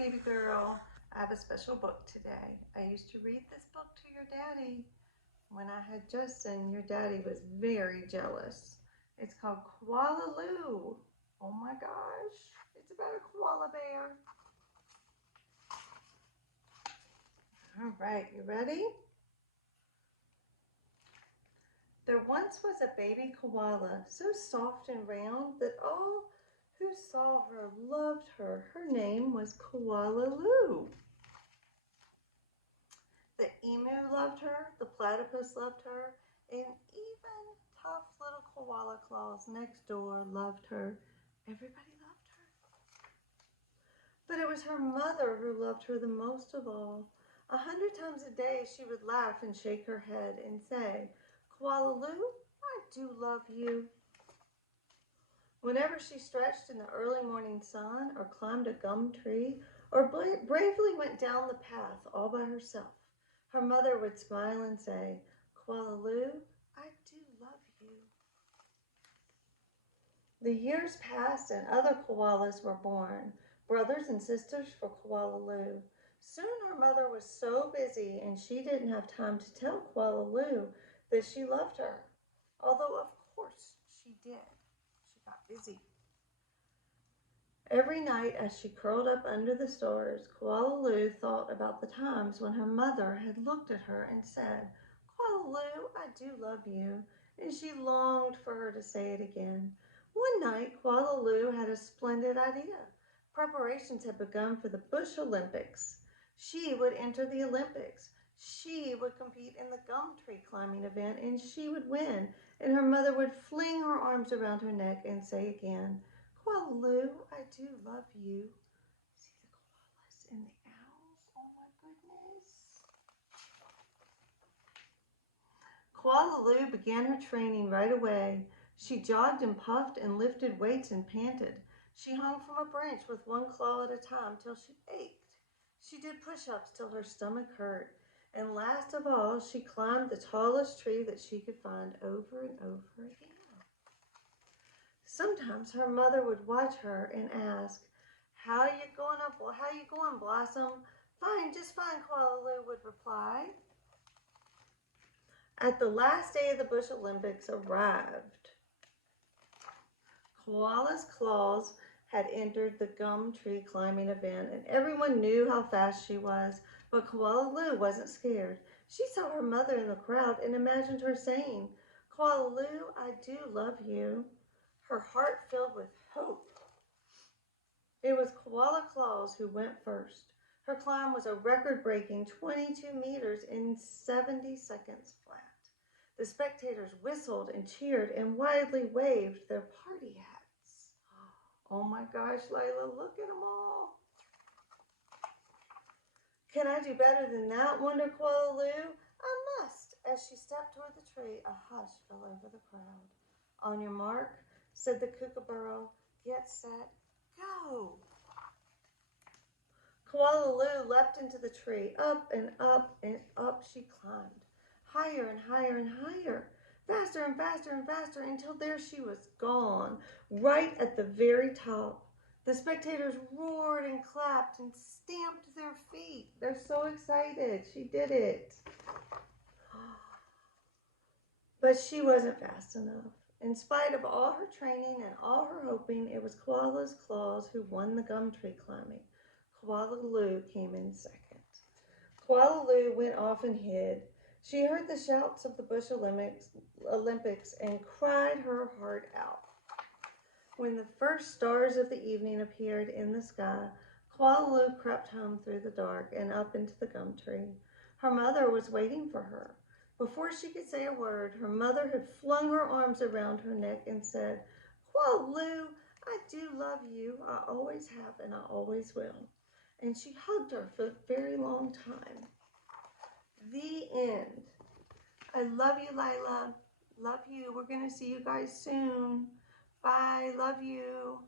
baby girl. I have a special book today. I used to read this book to your daddy. When I had Justin, your daddy was very jealous. It's called Koala Lou. Oh my gosh, it's about a koala bear. All right, you ready? There once was a baby koala, so soft and round that all who saw her loved her. Her name was Koala Lou. The emu loved her, the platypus loved her, and even tough little koala claws next door loved her. Everybody loved her. But it was her mother who loved her the most of all. 100 times a day she would laugh and shake her head and say, "Koala Lou, I do love you." Whenever she stretched in the early morning sun or climbed a gum tree or bravely went down the path all by herself, her mother would smile and say, "Koala Lou, I do love you." The years passed and other koalas were born, brothers and sisters for Koala Lou. Soon her mother was so busy and she didn't have time to tell Koala Lou that she loved her. Although of course she did. She got busy. Every night as she curled up under the stars, Koala Lou thought about the times when her mother had looked at her and said, "Koala Lou, I do love you," and she longed for her to say it again. One night, Koala Lou had a splendid idea. Preparations had begun for the Bush Olympics. She would enter the Olympics. She would compete in the gum tree climbing event and she would win. And her mother would fling her arms around her neck and say again, "Koala Lou, I do love you." See the koalas and the owls? Oh my goodness. Koala Lou began her training right away. She jogged and puffed and lifted weights and panted. She hung from a branch with one claw at a time till she ached. She did push-ups till her stomach hurt. And last of all, she climbed the tallest tree that she could find over and over again. Sometimes her mother would watch her and ask, "How you going, Blossom?" "Fine, just fine," Koala Lou would reply. At the last day of the Bush Olympics arrived, Koala's claws had entered the gum tree climbing event, and everyone knew how fast she was, but Koala Lou wasn't scared. She saw her mother in the crowd and imagined her saying, "Koala Lou, I do love you." Her heart filled with hope. It was Koala Claus who went first. Her climb was a record-breaking 22 meters in 70 seconds flat. The spectators whistled and cheered and widely waved their party hats. Oh my gosh, Layla, look at them all. "Can I do better than that?" wondered Koala Lou. "I must." As she stepped toward the tree, a hush fell over the crowd. "On your mark," said the kookaburra. "Get set, go." Koala Lou leapt into the tree. Up and up and up she climbed. Higher and higher and higher. Faster and faster and faster until there she was gone, right at the very top. The spectators roared and clapped and stamped their feet. They're so excited. She did it. But she wasn't fast enough. In spite of all her training and all her hoping, it was Koala's claws who won the gum tree climbing. Koala Lou came in second. Koala Lou went off and hid. She heard the shouts of the Bush Olympics and cried her heart out. When the first stars of the evening appeared in the sky, Koala Lou crept home through the dark and up into the gum tree. Her mother was waiting for her. Before she could say a word, her mother had flung her arms around her neck and said, "Koala Lou, I do love you. I always have and I always will." And she hugged her for a very long time. The end. I love you, Lila. Love you. We're going to see you guys soon. Bye. Love you.